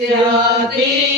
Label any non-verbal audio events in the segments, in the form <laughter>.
святий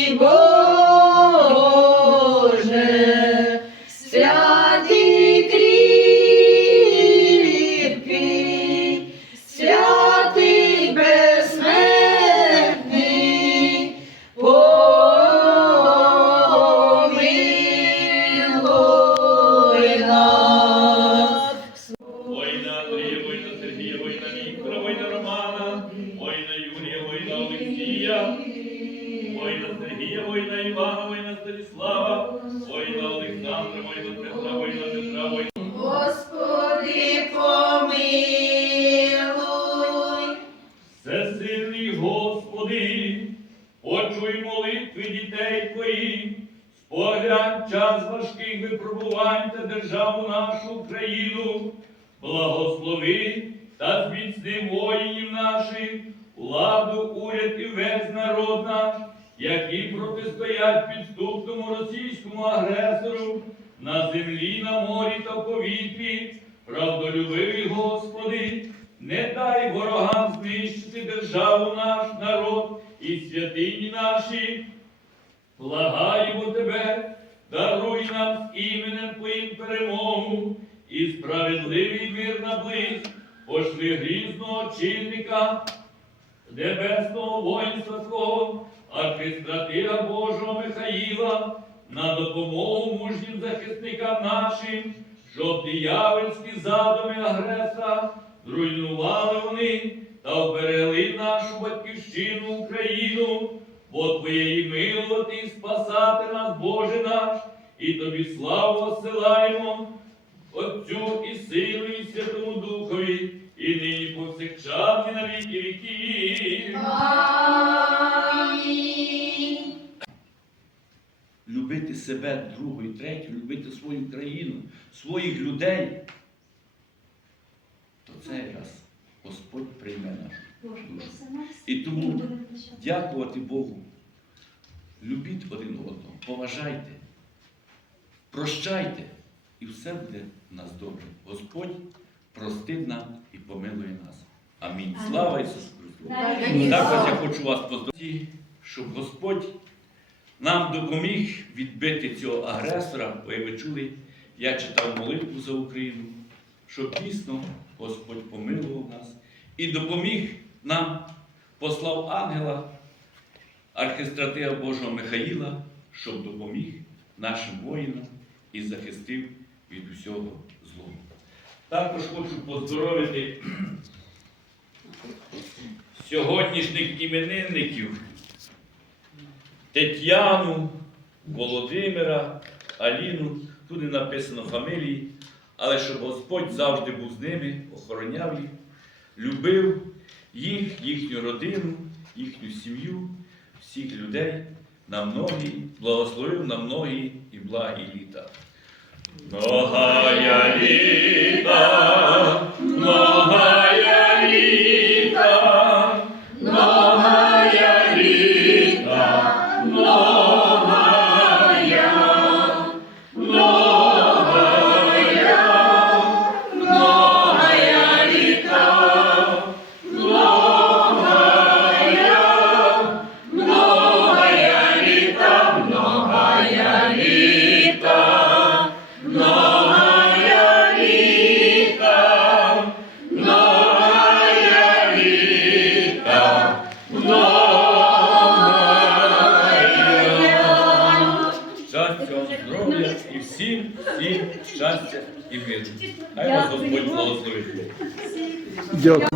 Івана, война Станіслава, война Олександра, война Петра, война Петра, война. Господи, помилуй. Всесильний Господи, почуй молитви дітей Твоїх, споглянь час важких випробувань та державу нашу Україну, благослови та зміцни воїнів наших, владу, уряд і весь народ наш, які протистоять підступному російському агресору на землі, на морі та в повітрі, правдолюбивий Господи, не дай ворогам знищити державу наш народ і святині наші. Благаємо тебе, даруй нам іменем Твоїм перемогу і справедливий мир наблизь, пошли грізного очільника небесного воїнства Твого, архистратира Божого Михаїла, на допомогу мужнім захисникам нашим, щоб диявольські задуми агресора зруйнували вони та оберегли нашу батьківщину Україну, бо Твоєї милоти спасати нас, Боже наш, і Тобі славу осилаємо, Отцю і Сину, і Святому Духові, і нині повсякчас, і на віки віків. Любити себе, другу і третю, любити свою країну, своїх людей, то це якраз Господь прийме нашу. І тому дякувати Богу. Любіть один одного, поважайте, прощайте, і все буде в нас добре. Господь простить нам і помилує нас. Амінь. Слава Ісусу Христу! Також я хочу вас поздоровити, щоб Господь нам допоміг відбити цього агресора. Ви, ви чули, я читав молитву за Україну, щоб дійсно Господь помилував нас і допоміг нам, послав ангела, архистратига Божого Михаїла, щоб допоміг нашим воїнам і захистив від усього злого. Також хочу поздоровити <clears throat> сьогоднішніх іменинників Тетяну, Володимира, Аліну. Тут не написано фамілії, але щоб Господь завжди був з ними, охороняв їх, любив їх, їхню родину, їхню сім'ю, всіх людей на многі, благословив на многі і благі літа. Многая літа, многая літа, і миру. Хай вас Господь благословить. Дякую.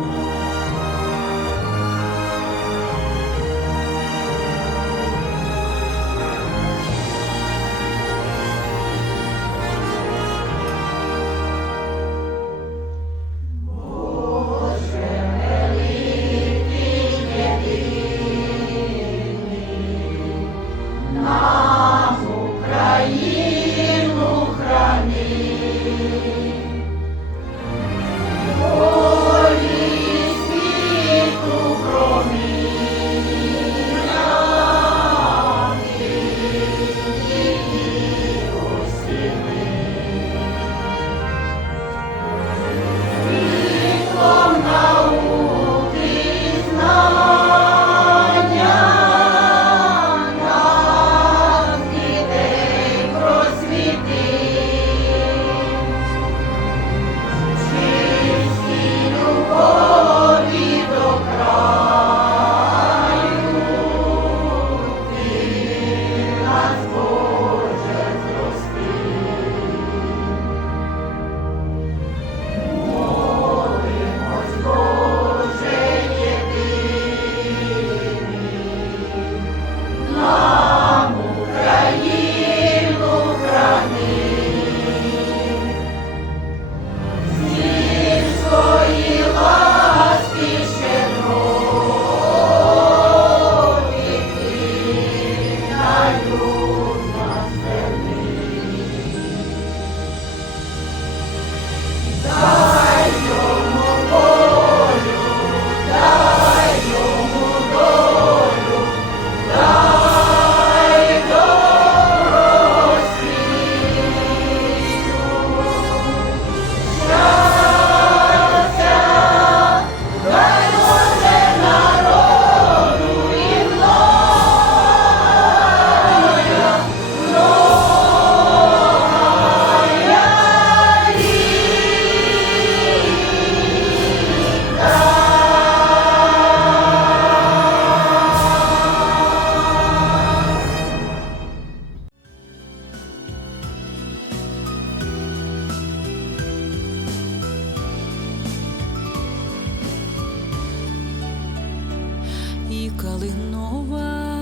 Калинова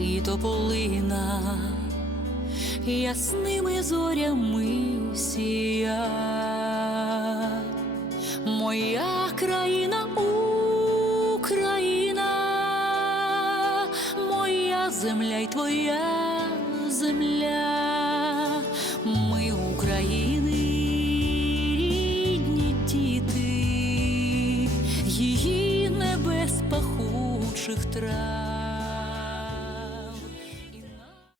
і тополина, ясними зорями сія. Моя країна Україна, моя земля й твоя земля, трав.